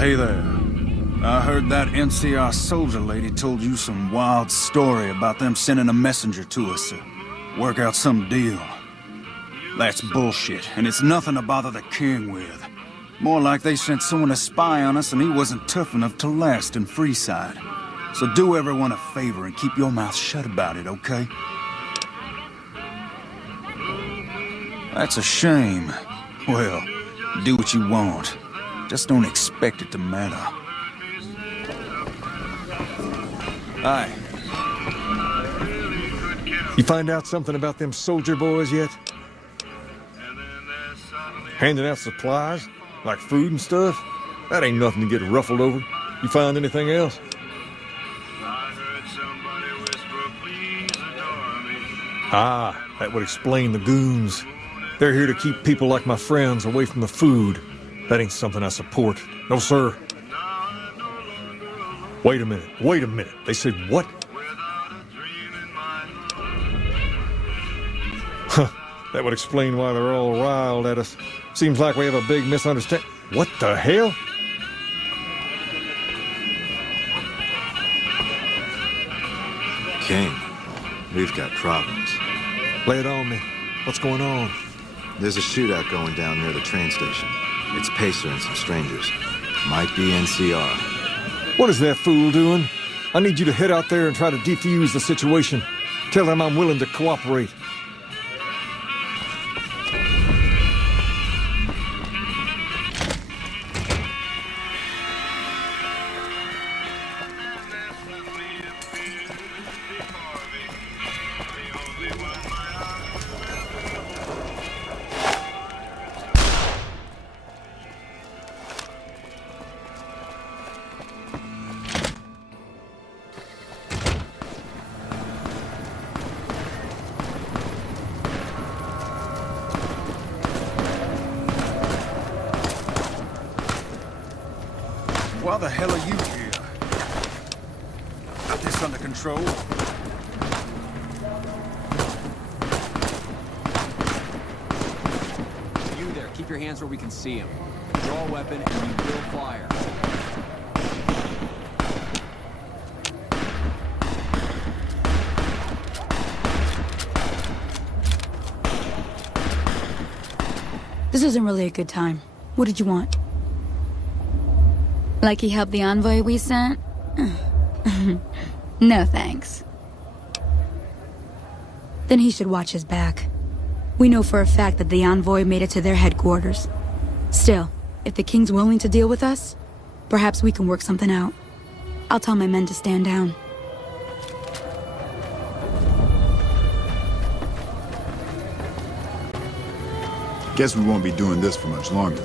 Hey there. I heard that NCR soldier lady told you some wild story about them sending a messenger to us to work out some deal. That's bullshit, and it's nothing to bother the king with. More like they sent someone to spy on us and he wasn't tough enough to last in Freeside. So do everyone a favor and keep your mouth shut about it, okay? That's a shame. Well, do what you want. Just don't expect it to matter. Hi. You find out something about them soldier boys yet? Handing out supplies? Like food and stuff? That ain't nothing to get ruffled over. You find anything else? Ah, that would explain the goons. They're here to keep people like my friends away from the food. That ain't something I support. No, sir. Wait a minute. They said what? Huh, that would explain why they're all riled at us. Seems like we have a big misunderstanding. What the hell? King, we've got problems. Lay it on me. What's going on? There's a shootout going down near the train station. It's Pacer and some strangers. Might be NCR. What is that fool doing? I need you to head out there and try to defuse the situation. Tell them I'm willing to cooperate. Why the hell are you here? Got this under control? You there, keep your hands where we can see him. Draw a weapon and you will fire. This isn't really a good time. What did you want? Like he helped the envoy we sent? No thanks. Then he should watch his back. We know for a fact that the envoy made it to their headquarters. Still, if the king's willing to deal with us, perhaps we can work something out. I'll tell my men to stand down. Guess we won't be doing this for much longer.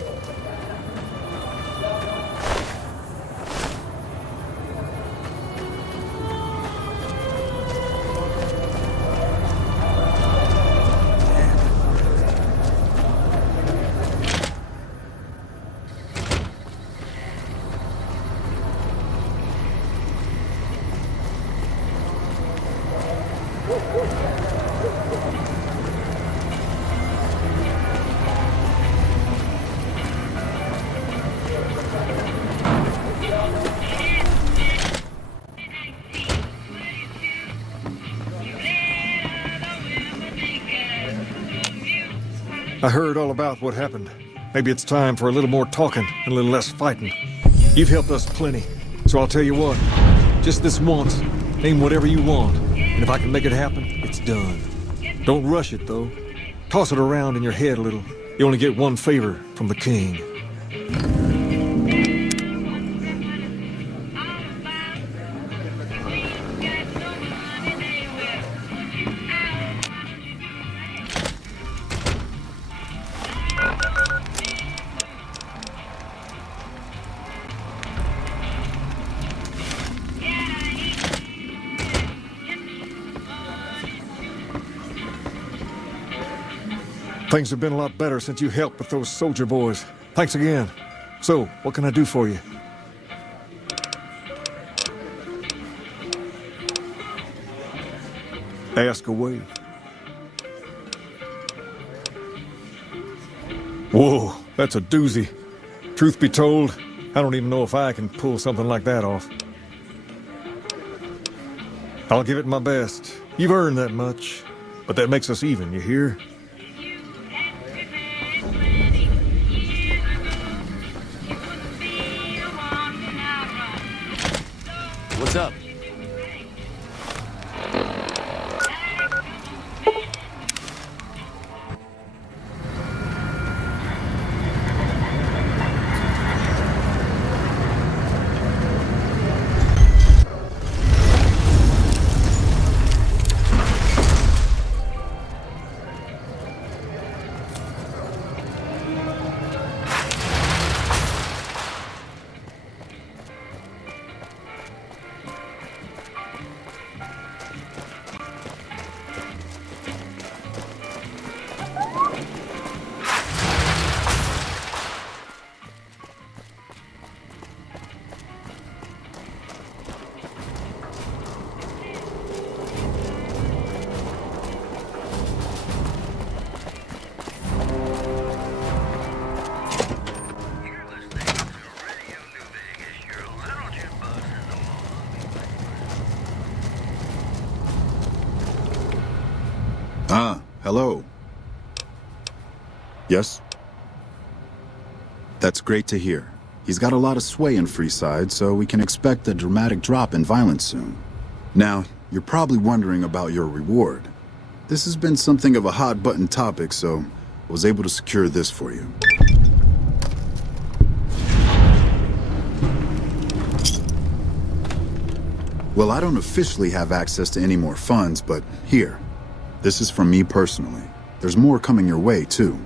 I heard all about what happened. Maybe it's time for a little more talking and a little less fighting. You've helped us plenty, so I'll tell you what. Just this once, name whatever you want, and if I can make it happen, it's done. Don't rush it, though. Toss it around in your head a little. You only get one favor from the king. Things have been a lot better since you helped with those soldier boys. Thanks again. So, what can I do for you? Ask away. Whoa, that's a doozy. Truth be told, I don't even know if I can pull something like that off. I'll give it my best. You've earned that much. But that makes us even, you hear? What's up? Hello. Yes? That's great to hear. He's got a lot of sway in Freeside, so we can expect a dramatic drop in violence soon. Now, you're probably wondering about your reward. This has been something of a hot-button topic, so I was able to secure this for you. Well, I don't officially have access to any more funds, but here. This is from me personally. There's more coming your way, too.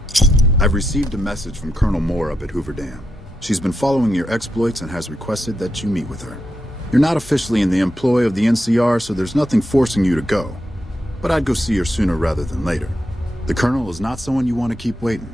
I've received a message from Colonel Moore up at Hoover Dam. She's been following your exploits and has requested that you meet with her. You're not officially in the employ of the NCR, so there's nothing forcing you to go. But I'd go see her sooner rather than later. The Colonel is not someone you want to keep waiting.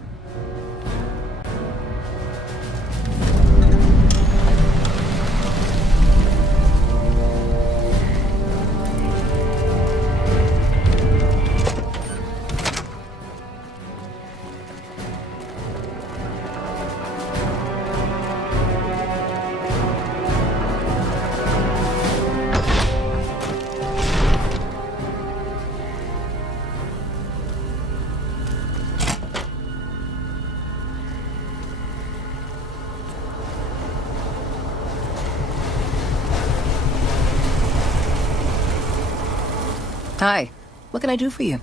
Hi, what can I do for you?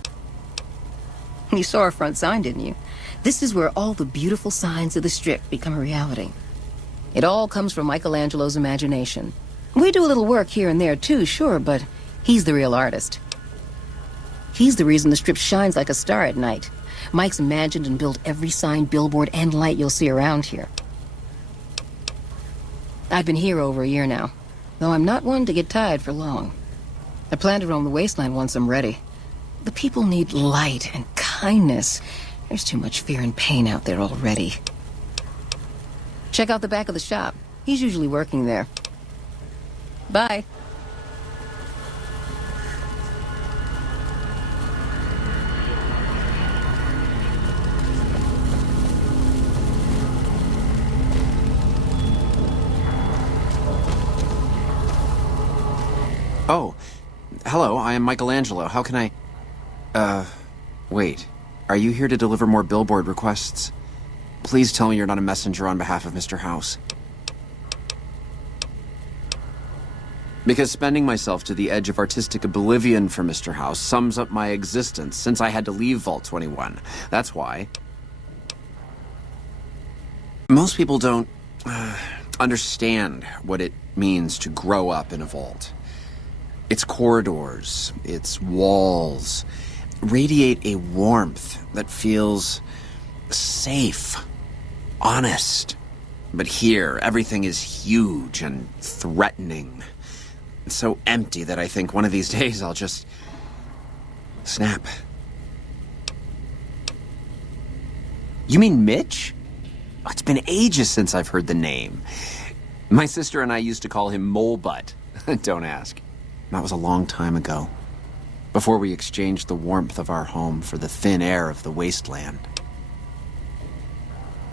You saw our front sign, didn't you? This is where all the beautiful signs of the Strip become a reality. It all comes from Michael Angelo's imagination. We do a little work here and there too, sure, but he's the real artist. He's the reason the Strip shines like a star at night. Mike's imagined and built every sign, billboard, and light you'll see around here. I've been here over a year now, though I'm not one to get tired for long. I plan to roam the wasteland once I'm ready. The people need light and kindness. There's too much fear and pain out there already. Check out the back of the shop. He's usually working there. Bye. Oh. Hello, I am Michael Angelo. How can I... wait. Are you here to deliver more billboard requests? Please tell me you're not a messenger on behalf of Mr. House. Because spending myself to the edge of artistic oblivion for Mr. House sums up my existence since I had to leave Vault 21. That's why. Most people don't understand what it means to grow up in a vault. Its corridors, its walls, radiate a warmth that feels safe, honest. But here, everything is huge and threatening. It's so empty that I think one of these days I'll just snap. You mean Mitch? Oh, it's been ages since I've heard the name. My sister and I used to call him Mole Butt. Don't ask. That was a long time ago, before we exchanged the warmth of our home for the thin air of the wasteland.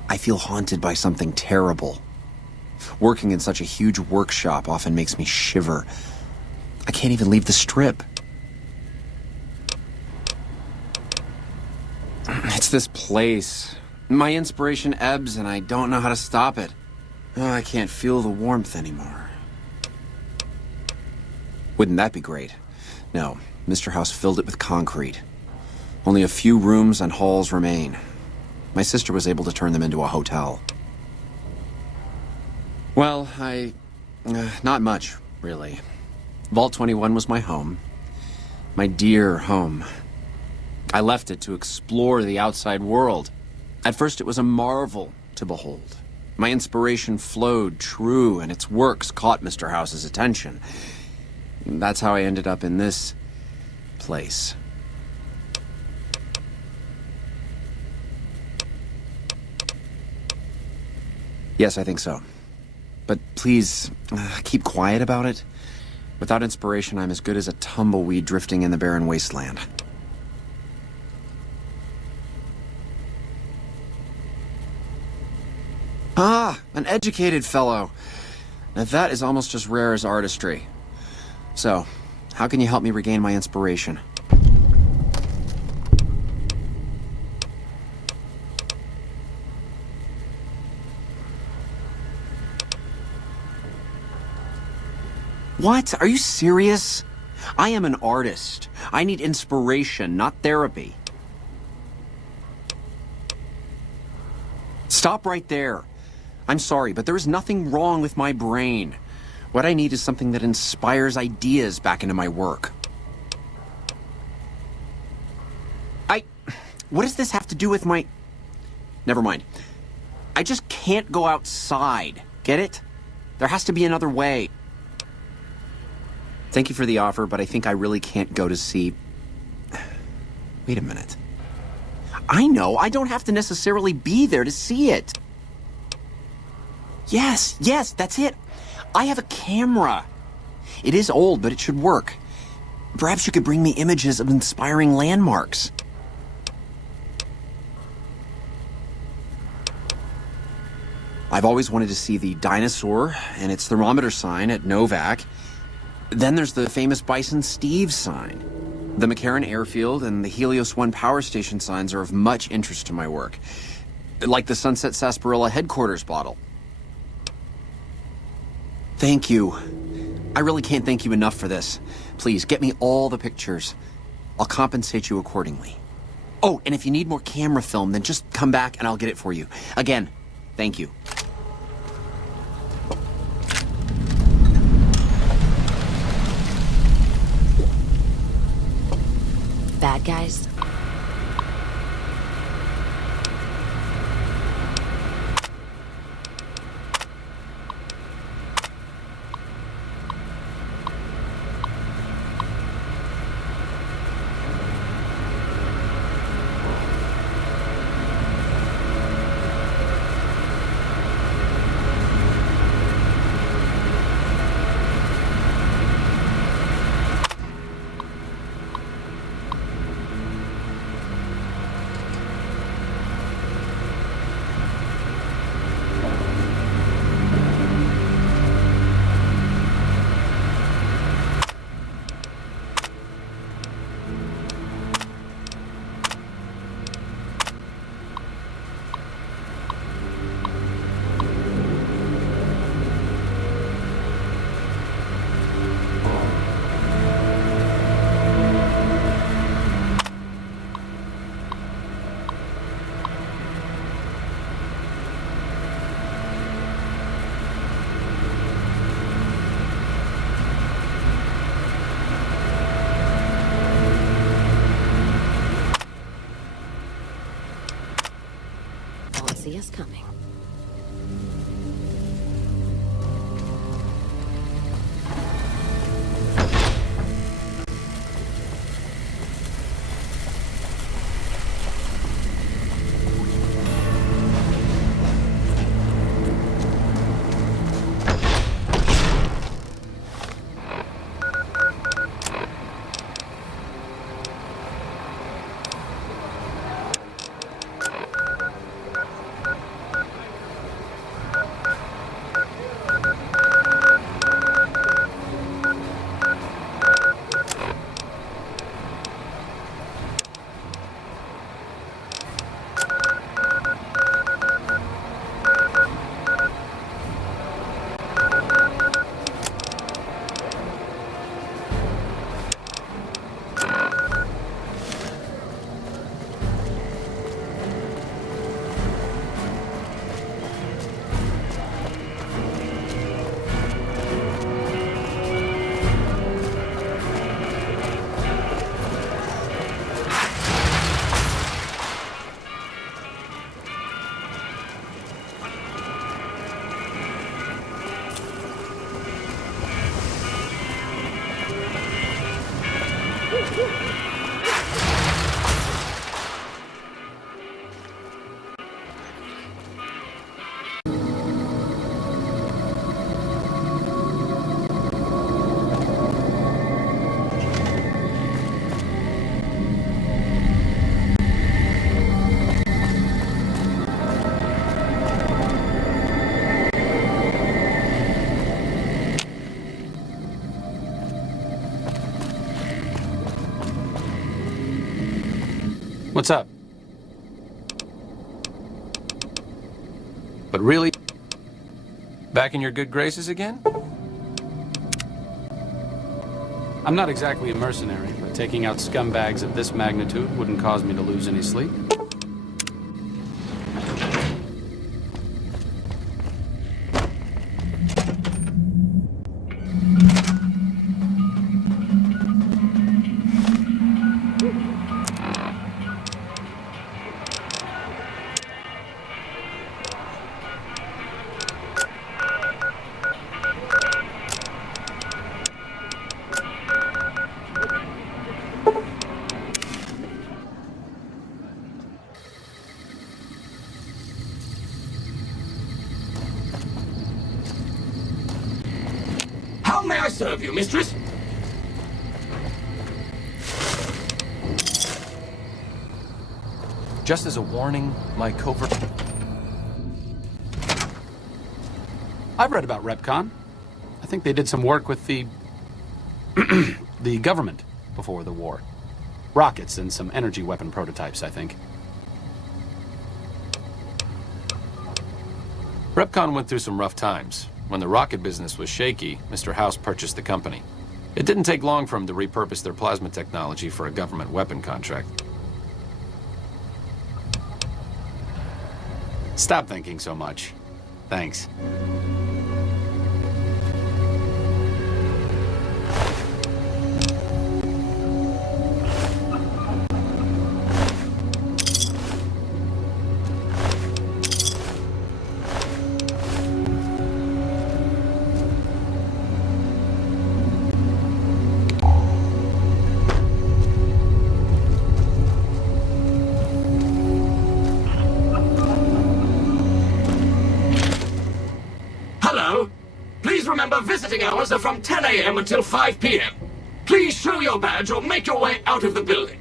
I feel haunted by something terrible. Working in such a huge workshop often makes me shiver. I can't even leave the strip. It's this place. My inspiration ebbs and I don't know how to stop it. Oh, I can't feel the warmth anymore. Wouldn't that be great? No, Mr. House filled it with concrete. Only a few rooms and halls remain. My sister was able to turn them into a hotel. Well, not much, really. Vault 21 was my home. My dear home. I left it to explore the outside world. At first it was a marvel to behold. My inspiration flowed true, and its works caught Mr. House's attention. That's how I ended up in this place. Yes, I think so. But please, keep quiet about it. Without inspiration, I'm as good as a tumbleweed drifting in the barren wasteland. Ah, an educated fellow. Now that is almost as rare as artistry. So, how can you help me regain my inspiration? What? Are you serious? I am an artist. I need inspiration, not therapy. Stop right there. I'm sorry, but there is nothing wrong with my brain. What I need is something that inspires ideas back into my work. What does this have to do with my... Never mind. I just can't go outside. Get it? There has to be another way. Thank you for the offer, but I think I really can't go to see... Wait a minute. I know, I don't have to necessarily be there to see it. Yes, that's it. I have a camera. It is old, but it should work. Perhaps you could bring me images of inspiring landmarks. I've always wanted to see the dinosaur and its thermometer sign at Novak. Then there's the famous Bison Steve sign. The McCarran Airfield and the Helios 1 power station signs are of much interest to my work. Like the Sunset Sarsaparilla headquarters bottle. Thank you. I really can't thank you enough for this. Please, get me all the pictures. I'll compensate you accordingly. Oh, and if you need more camera film, then just come back and I'll get it for you. Again, thank you. Bad guys? See us coming. What's up? But really? Back in your good graces again? I'm not exactly a mercenary, but taking out scumbags of this magnitude wouldn't cause me to lose any sleep. How may I serve you, mistress? Just as a warning, my covert... I've read about Repconn. I think they did some work with the... the government before the war. Rockets and some energy weapon prototypes, I think. Repconn went through some rough times. When the rocket business was shaky, Mr. House purchased the company. It didn't take long for him to repurpose their plasma technology for a government weapon contract. Stop thinking so much. Thanks. Remember, visiting hours are from 10 a.m. until 5 p.m. Please show your badge or make your way out of the building.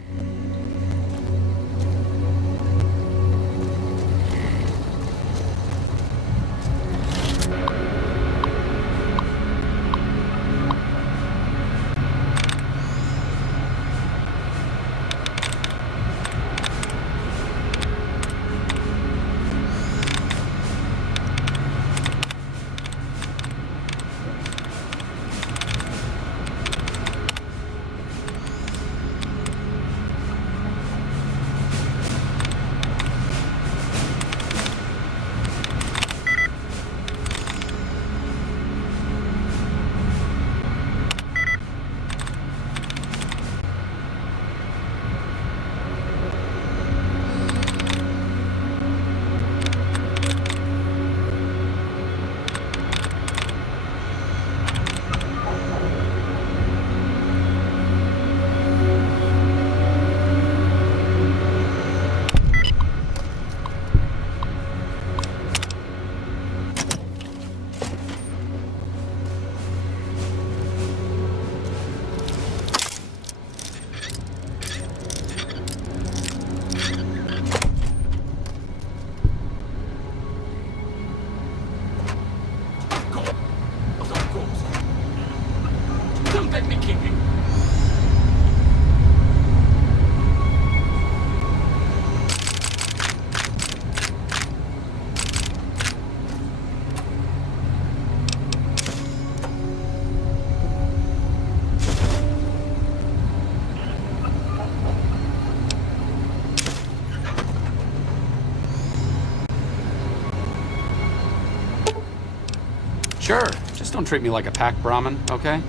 Sure, just don't treat me like a pack Brahmin, okay?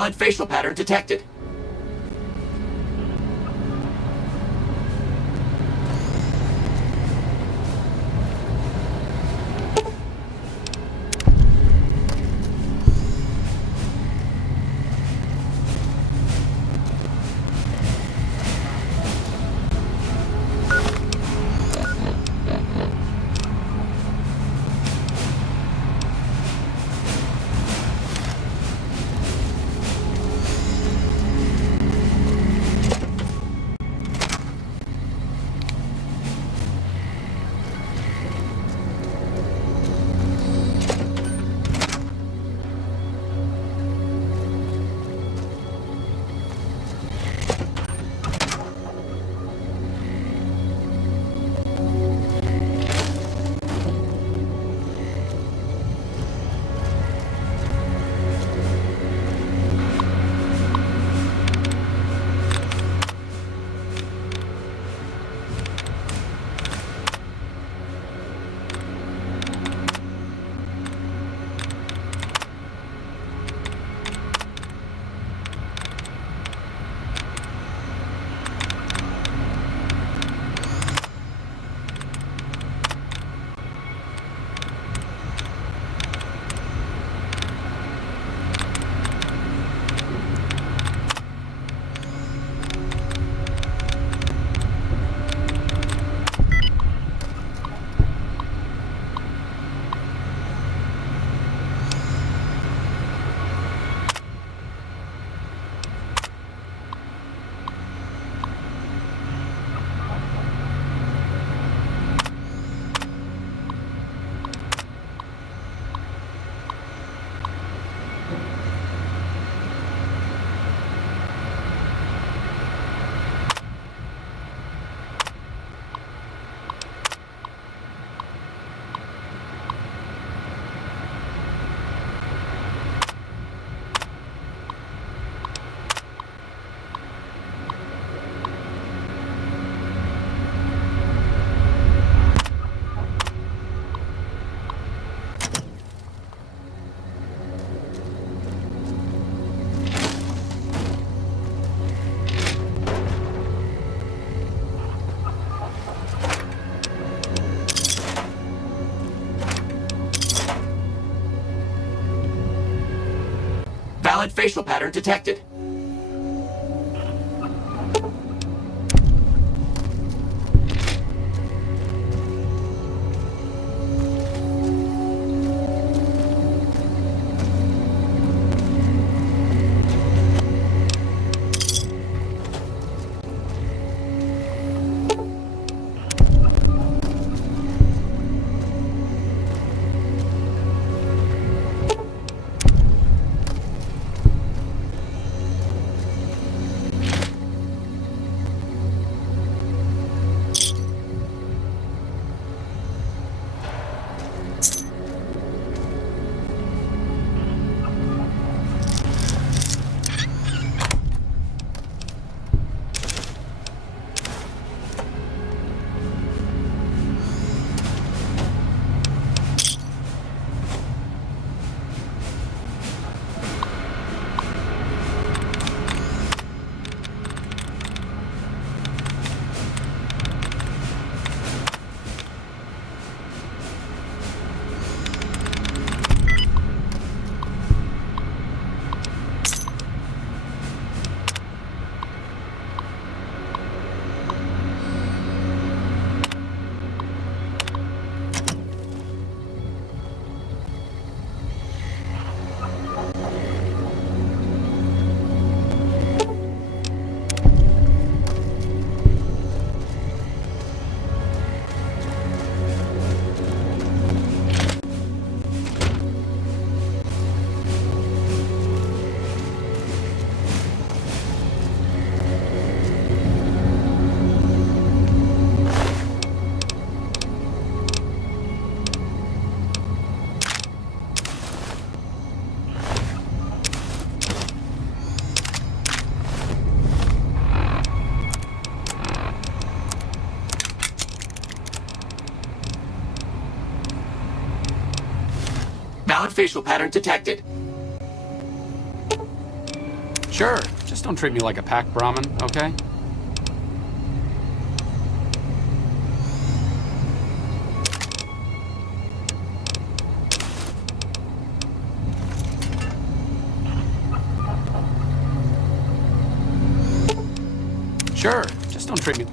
Valid facial pattern detected. Valid facial pattern detected. Valid facial pattern detected. Sure, just don't treat me like a pack Brahmin, okay? Sure, just don't treat me...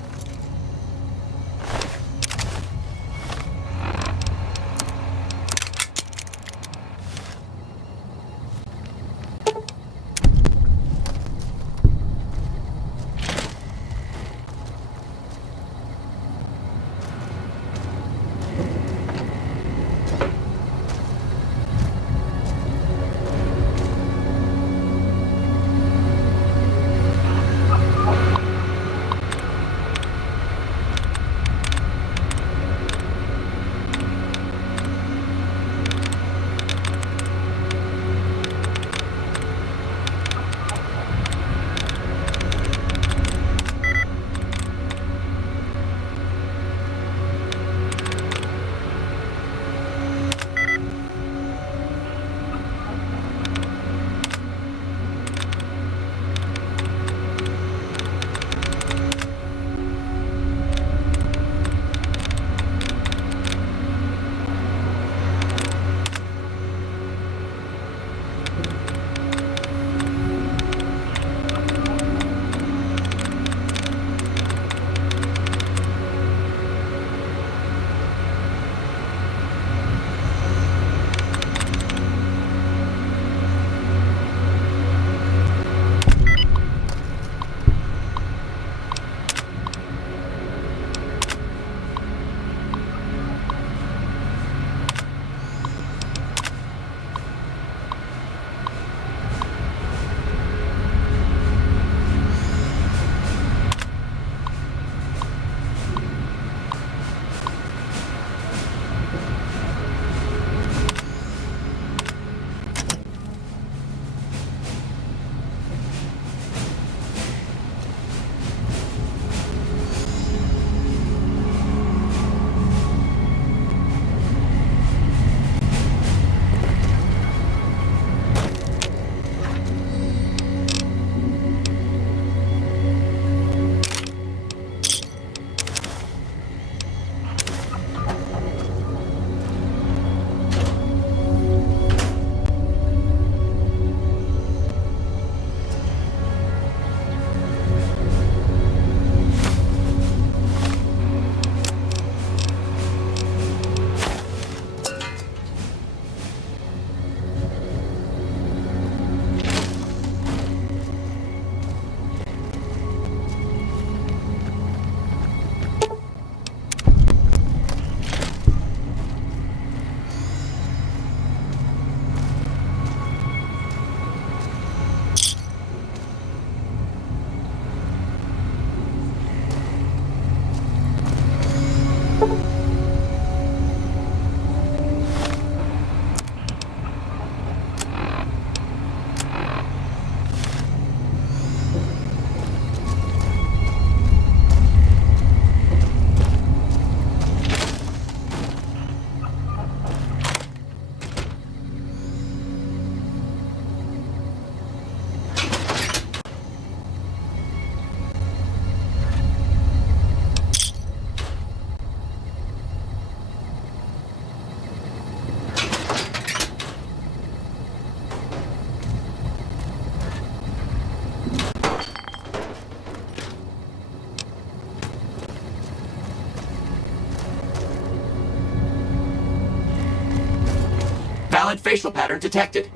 Valid facial pattern detected.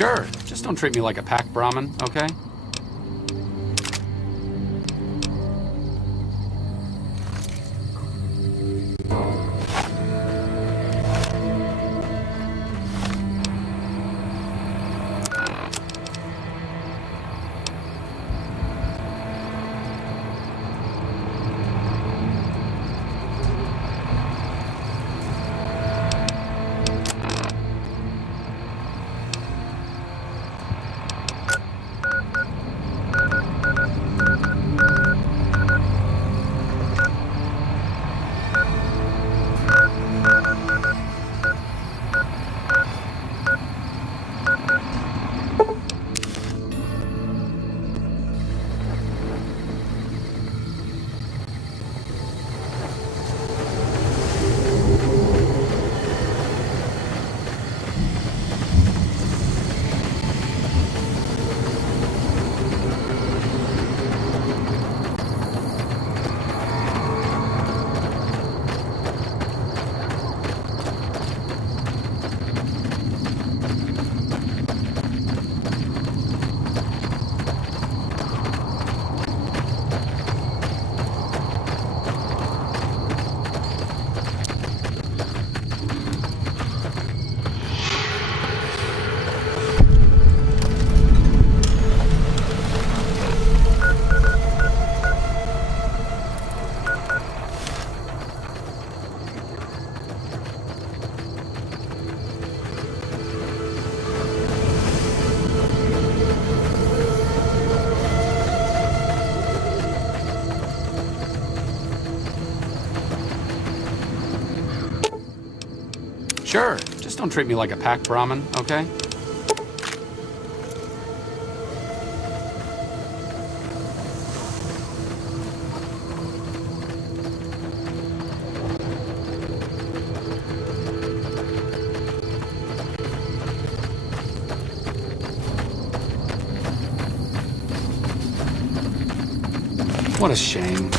Sure, just don't treat me like a pack Brahmin, okay? Sure, just don't treat me like a pack Brahmin, okay? What a shame.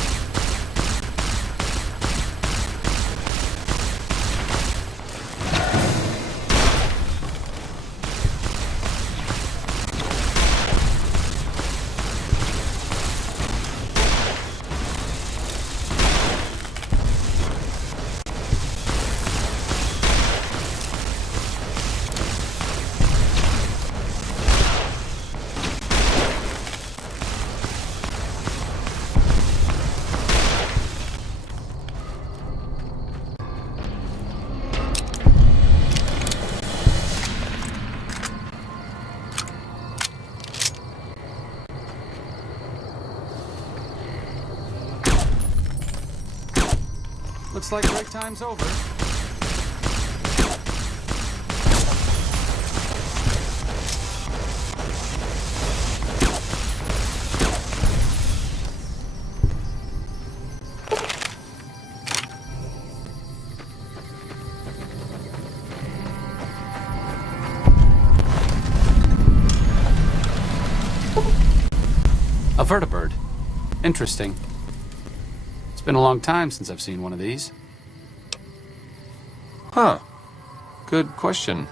Looks like break time's over. A vertibird. Interesting. It's been a long time since I've seen one of these. Huh. Good question.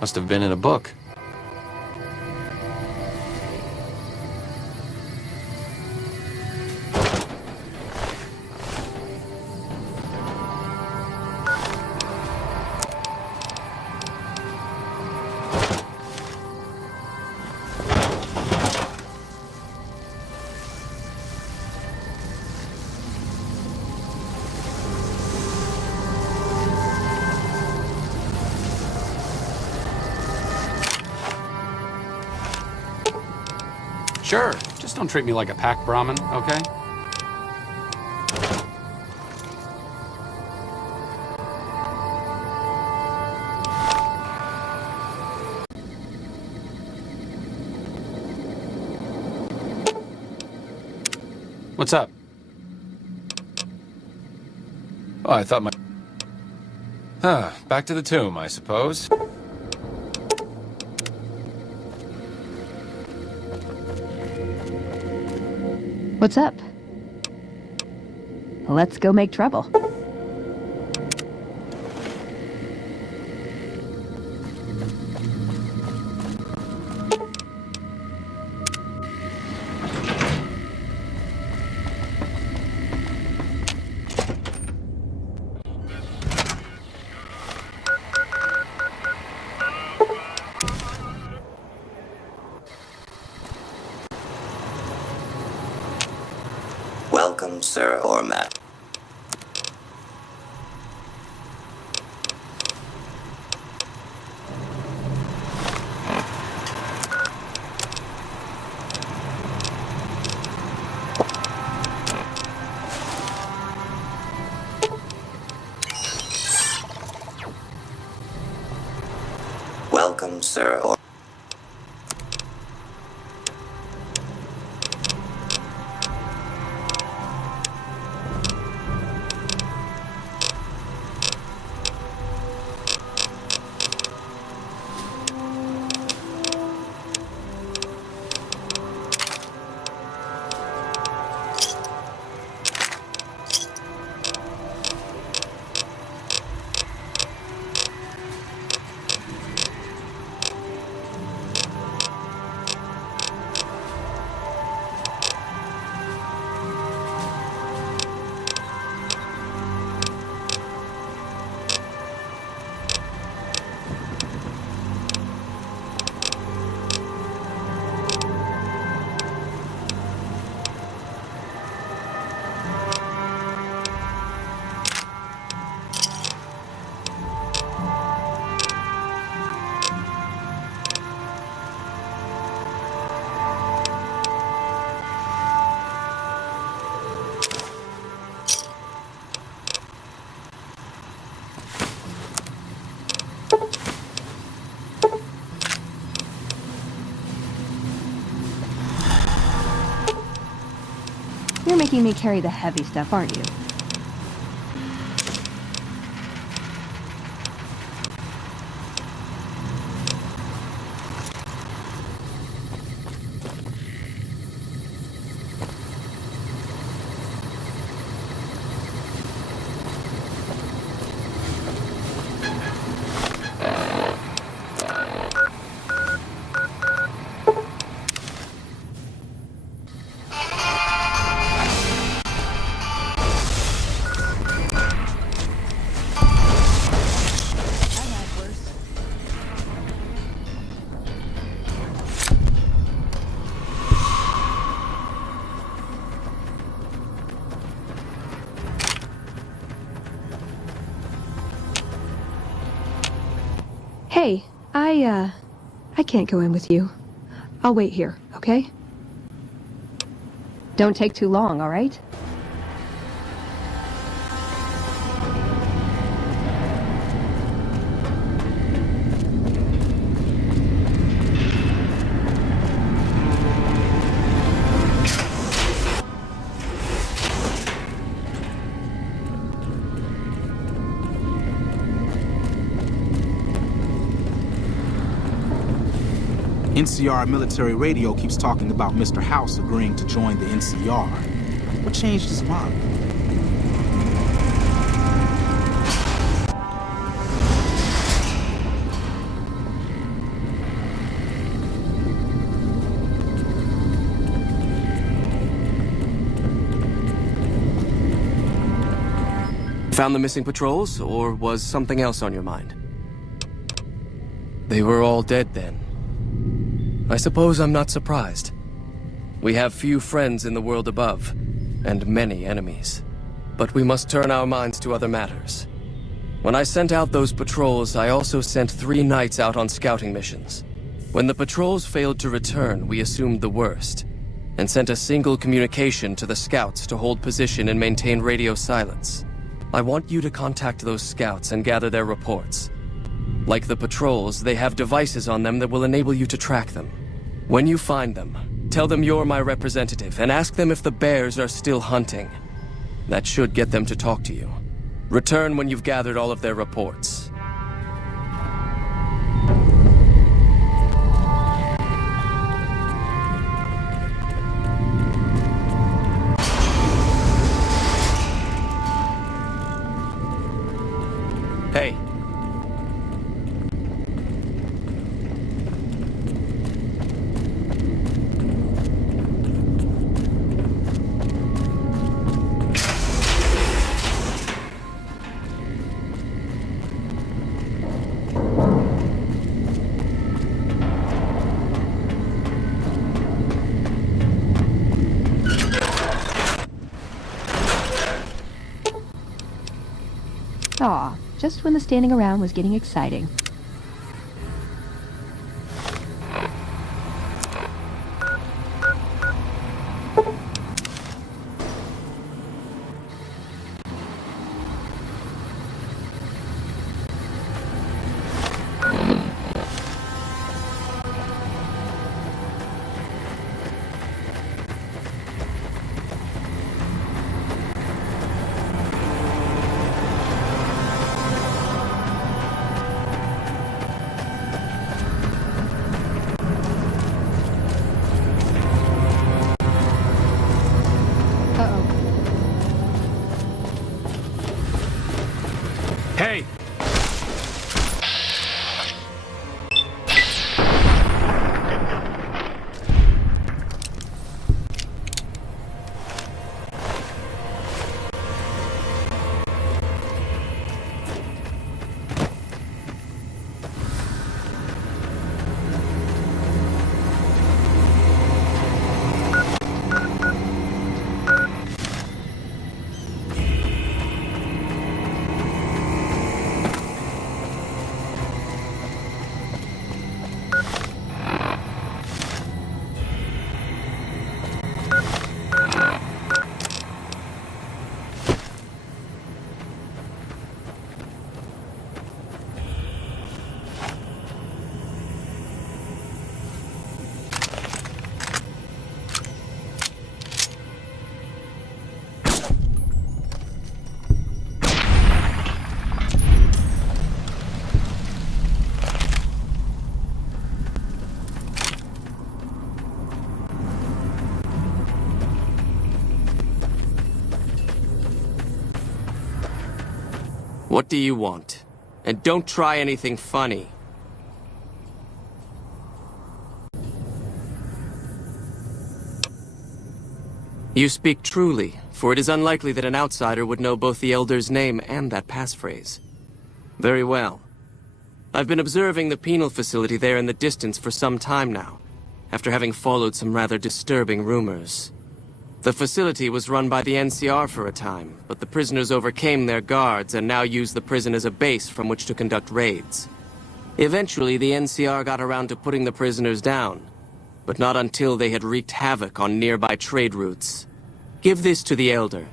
Must have been in a book. Sure, just don't treat me like a pack Brahmin, okay? What's up? Oh, I thought my... back to the tomb, I suppose. What's up? Let's go make trouble. sir, or Matt. Welcome, sir, or... You're making me carry the heavy stuff, aren't you? Hey, I can't go in with you. I'll wait here, okay? Don't take too long, all right? NCR military radio keeps talking about Mr. House agreeing to join the NCR. What changed his mind? Found the missing patrols, or was something else on your mind? They were all dead then. I suppose I'm not surprised. We have few friends in the world above, and many enemies. But we must turn our minds to other matters. When I sent out those patrols, I also sent 3 knights out on scouting missions. When the patrols failed to return, we assumed the worst, and sent a single communication to the scouts to hold position and maintain radio silence. I want you to contact those scouts and gather their reports. Like the patrols, they have devices on them that will enable you to track them. When you find them, tell them you're my representative and ask them if the bears are still hunting. That should get them to talk to you. Return when you've gathered all of their reports. Hey. just when the standing around was getting exciting. Hey! What do you want? And don't try anything funny. You speak truly, for it is unlikely that an outsider would know both the Elder's name and that passphrase. Very well. I've been observing the penal facility there in the distance for some time now, after having followed some rather disturbing rumors. The facility was run by the NCR for a time, but the prisoners overcame their guards and now use the prison as a base from which to conduct raids. Eventually, the NCR got around to putting the prisoners down, but not until they had wreaked havoc on nearby trade routes. Give this to the Elder.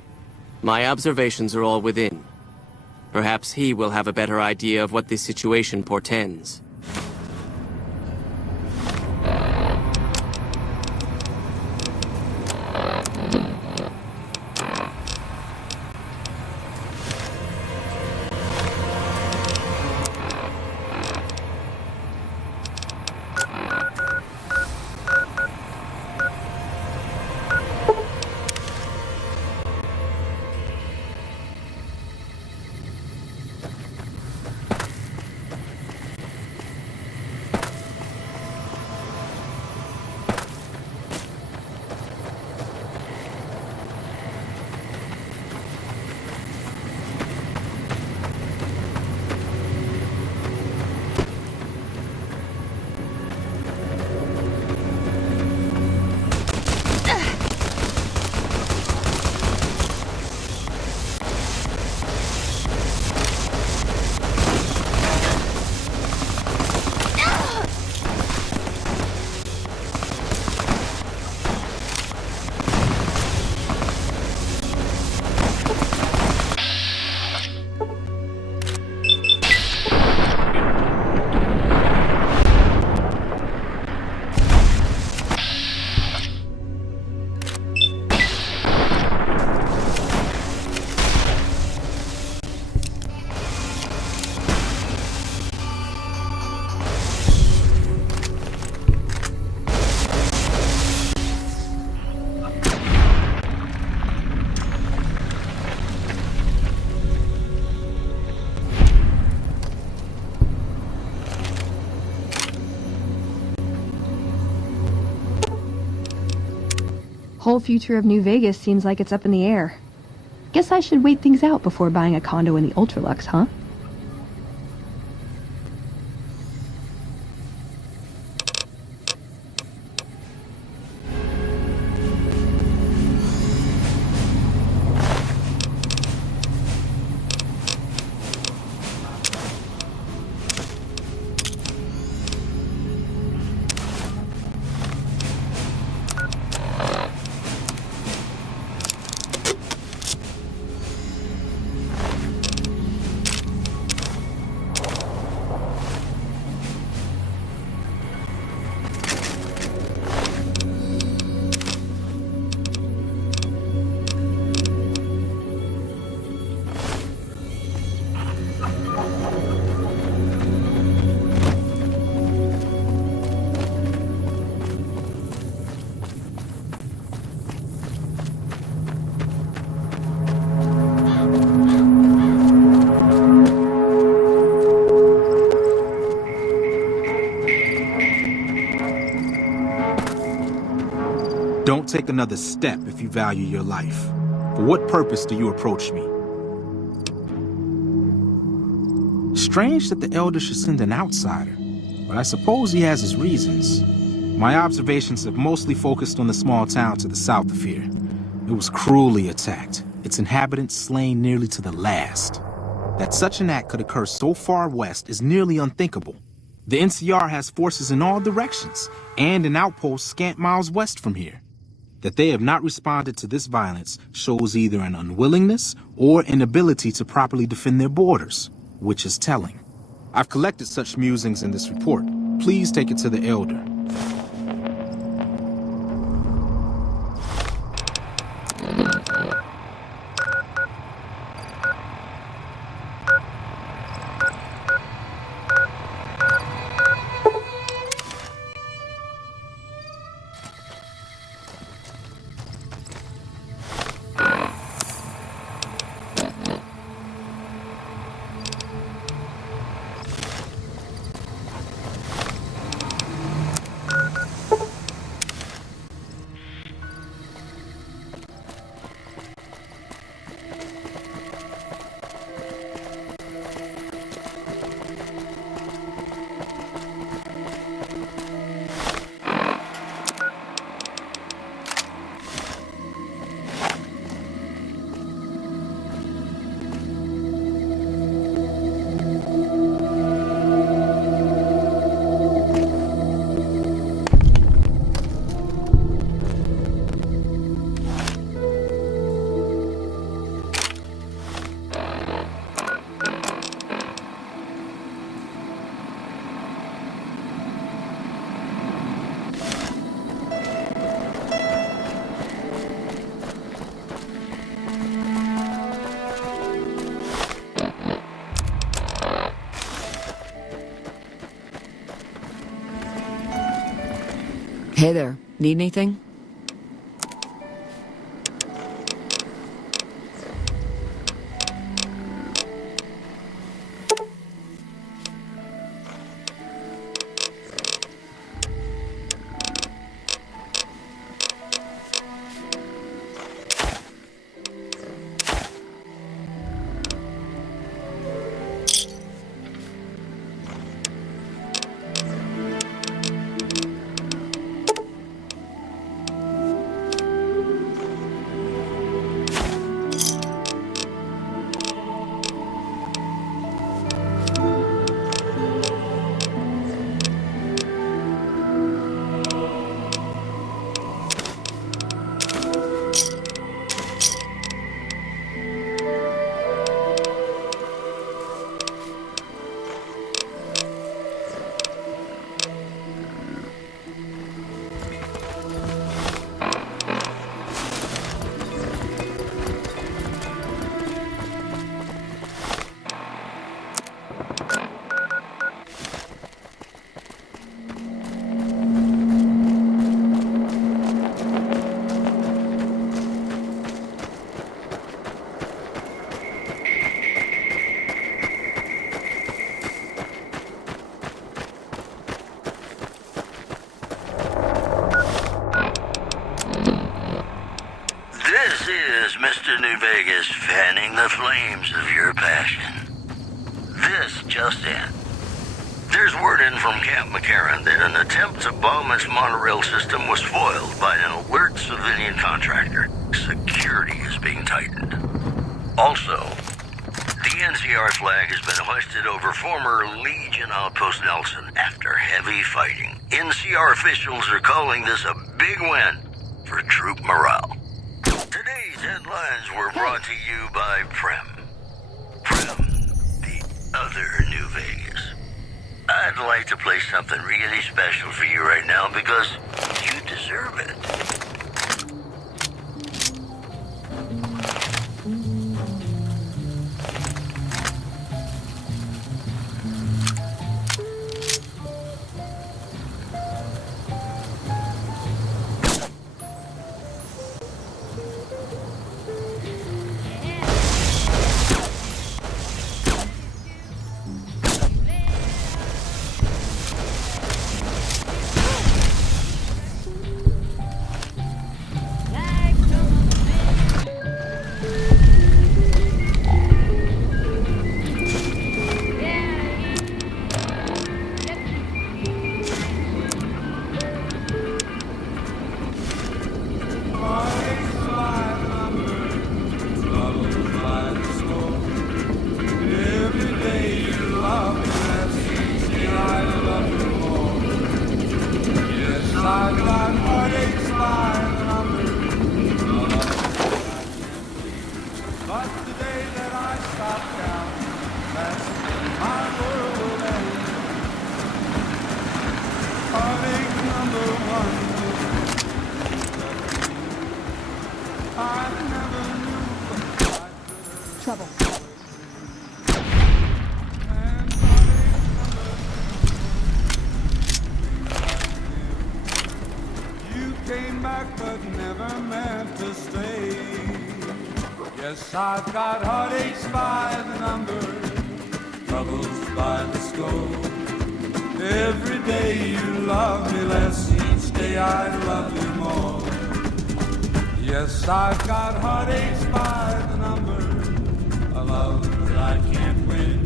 My observations are all within. Perhaps he will have a better idea of what this situation portends. Whole future of New Vegas seems like it's up in the air. Guess I should wait things out before buying a condo in the Ultralux, huh? Don't take another step if you value your life. For what purpose do you approach me? Strange that the Elder should send an outsider, but I suppose he has his reasons. My observations have mostly focused on the small town to the south of here. It was cruelly attacked, its inhabitants slain nearly to the last. That such an act could occur so far west is nearly unthinkable. The NCR has forces in all directions, and an outpost scant miles west from here. That they have not responded to this violence shows either an unwillingness or inability to properly defend their borders, which is telling. I've collected such musings in this report. Please take it to the Elder. Hey there, need anything? Mr. New Vegas fanning the flames of your passion. This just in. There's word in from Camp McNamara that an attempt to bomb its monorail system was foiled by an alert civilian contractor. Security is being tightened. Also, the NCR flag has been hoisted over former Legion Outpost Nelson after heavy fighting. NCR officials are calling this a big win for troop morale. Today's headlines were brought to you by Prem. Prem, the other New Vegas. I'd like to play something really special for you right now because you deserve it. Trouble. You came back but never meant to stay. Yes, I've got heartaches by the number, troubles by the score. Every day you love me less, each day I love you more. Yes, I've got heartaches by the number, a love that I can't win.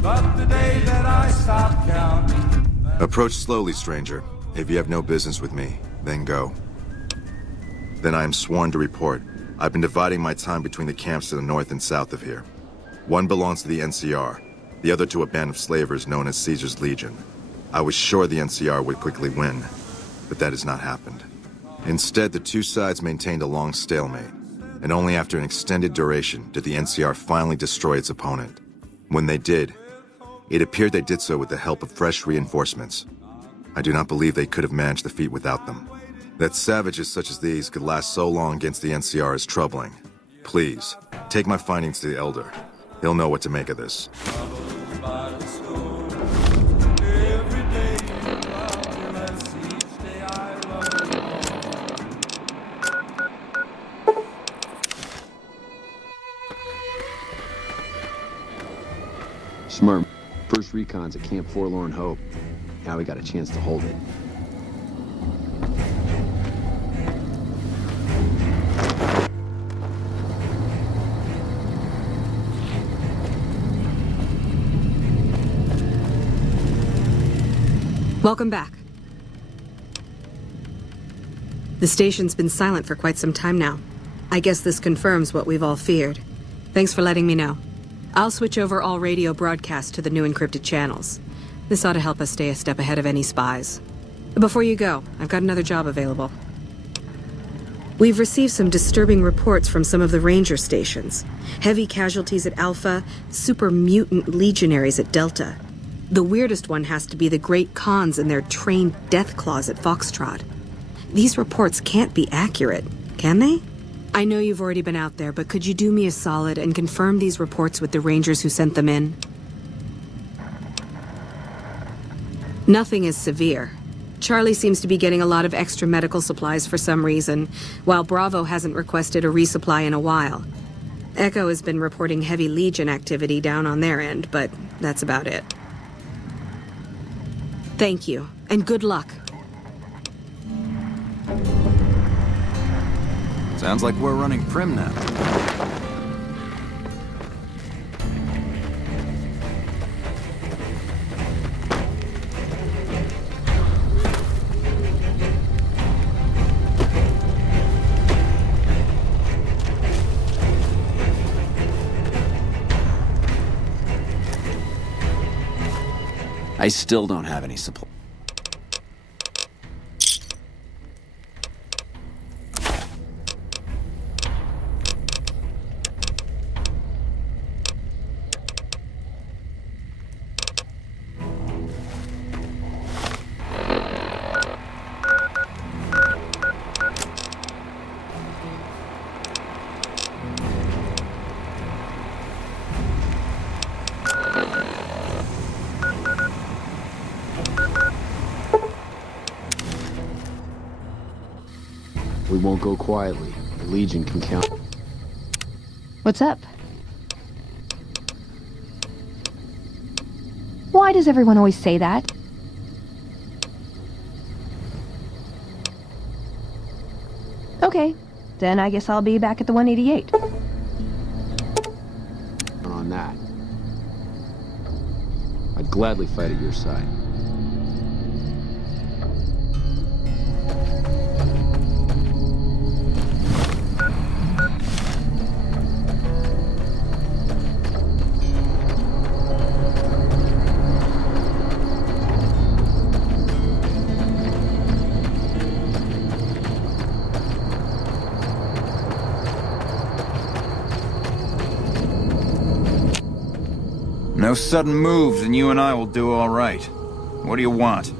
But the day that I stop counting... Approach slowly, stranger. If you have no business with me, then go. Then I am sworn to report. I've been dividing my time between the camps to the north and south of here. One belongs to the NCR, the other to a band of slavers known as Caesar's Legion. I was sure the NCR would quickly win, but that has not happened. Instead, the two sides maintained a long stalemate, and only after an extended duration did the NCR finally destroy its opponent. When they did, it appeared they did so with the help of fresh reinforcements. I do not believe they could have managed the feat without them. That savages such as these could last so long against the NCR is troubling. Please, take my findings to the Elder. He'll know what to make of this. Smart. First recon's at Camp Forlorn Hope. Now we got a chance to hold it. Welcome back. The station's been silent for quite some time now. I guess this confirms what we've all feared. Thanks for letting me know. I'll switch over all radio broadcasts to the new encrypted channels. This ought to help us stay a step ahead of any spies. Before you go, I've got another job available. We've received some disturbing reports from some of the ranger stations. Heavy casualties at Alpha, super mutant legionaries at Delta. The weirdest one has to be the Great Khans and their trained death claws at Foxtrot. These reports can't be accurate, can they? I know you've already been out there, but could you do me a solid and confirm these reports with the Rangers who sent them in? Nothing is severe. Charlie seems to be getting a lot of extra medical supplies for some reason, while Bravo hasn't requested a resupply in a while. Echo has been reporting heavy Legion activity down on their end, but that's about it. Thank you, and good luck. Sounds like we're running prim now. I still don't have any supply. We won't go quietly. The Legion can count. What's up? Why does everyone always say that? Okay, then I guess I'll be back at the 188. On that. I'd gladly fight at your side. No sudden moves and you and I will do all right. What do you want?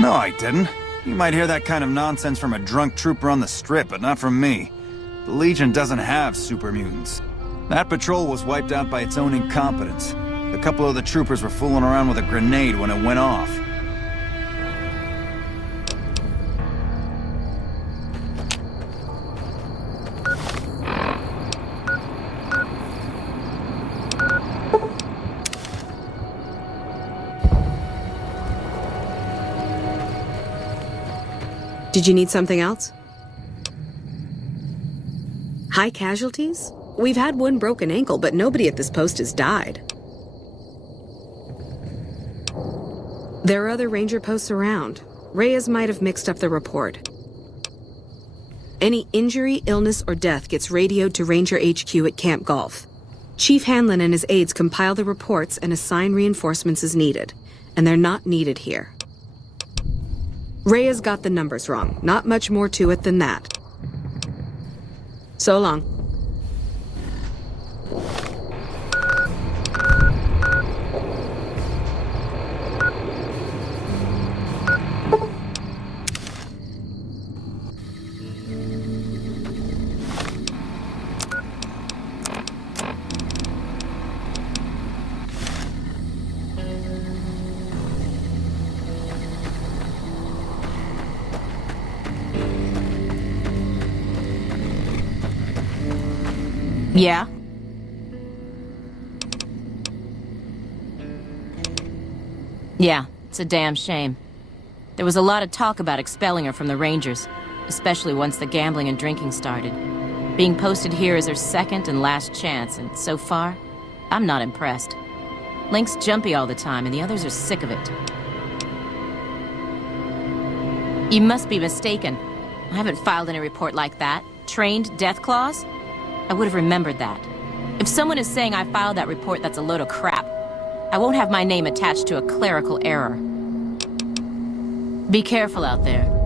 No, I didn't. You might hear that kind of nonsense from a drunk trooper on the strip, but not from me. The Legion doesn't have super mutants. That patrol was wiped out by its own incompetence. A couple of the troopers were fooling around with a grenade when it went off. Did you need something else? High casualties? We've had one broken ankle, but nobody at this post has died. There are other ranger posts around. Reyes might have mixed up the report. Any injury, illness, or death gets radioed to Ranger HQ at Camp Golf. Chief Hanlon and his aides compile the reports and assign reinforcements as needed, and they're not needed here. Reyes got the numbers wrong. Not much more to it than that. So long. Yeah? Yeah, it's a damn shame. There was a lot of talk about expelling her from the Rangers, especially once the gambling and drinking started. Being posted here is her second and last chance, and so far, I'm not impressed. Link's jumpy all the time, and the others are sick of it. You must be mistaken. I haven't filed any report like that. Trained death claws? I would have remembered that. If someone is saying I filed that report, that's a load of crap. I won't have my name attached to a clerical error. Be careful out there.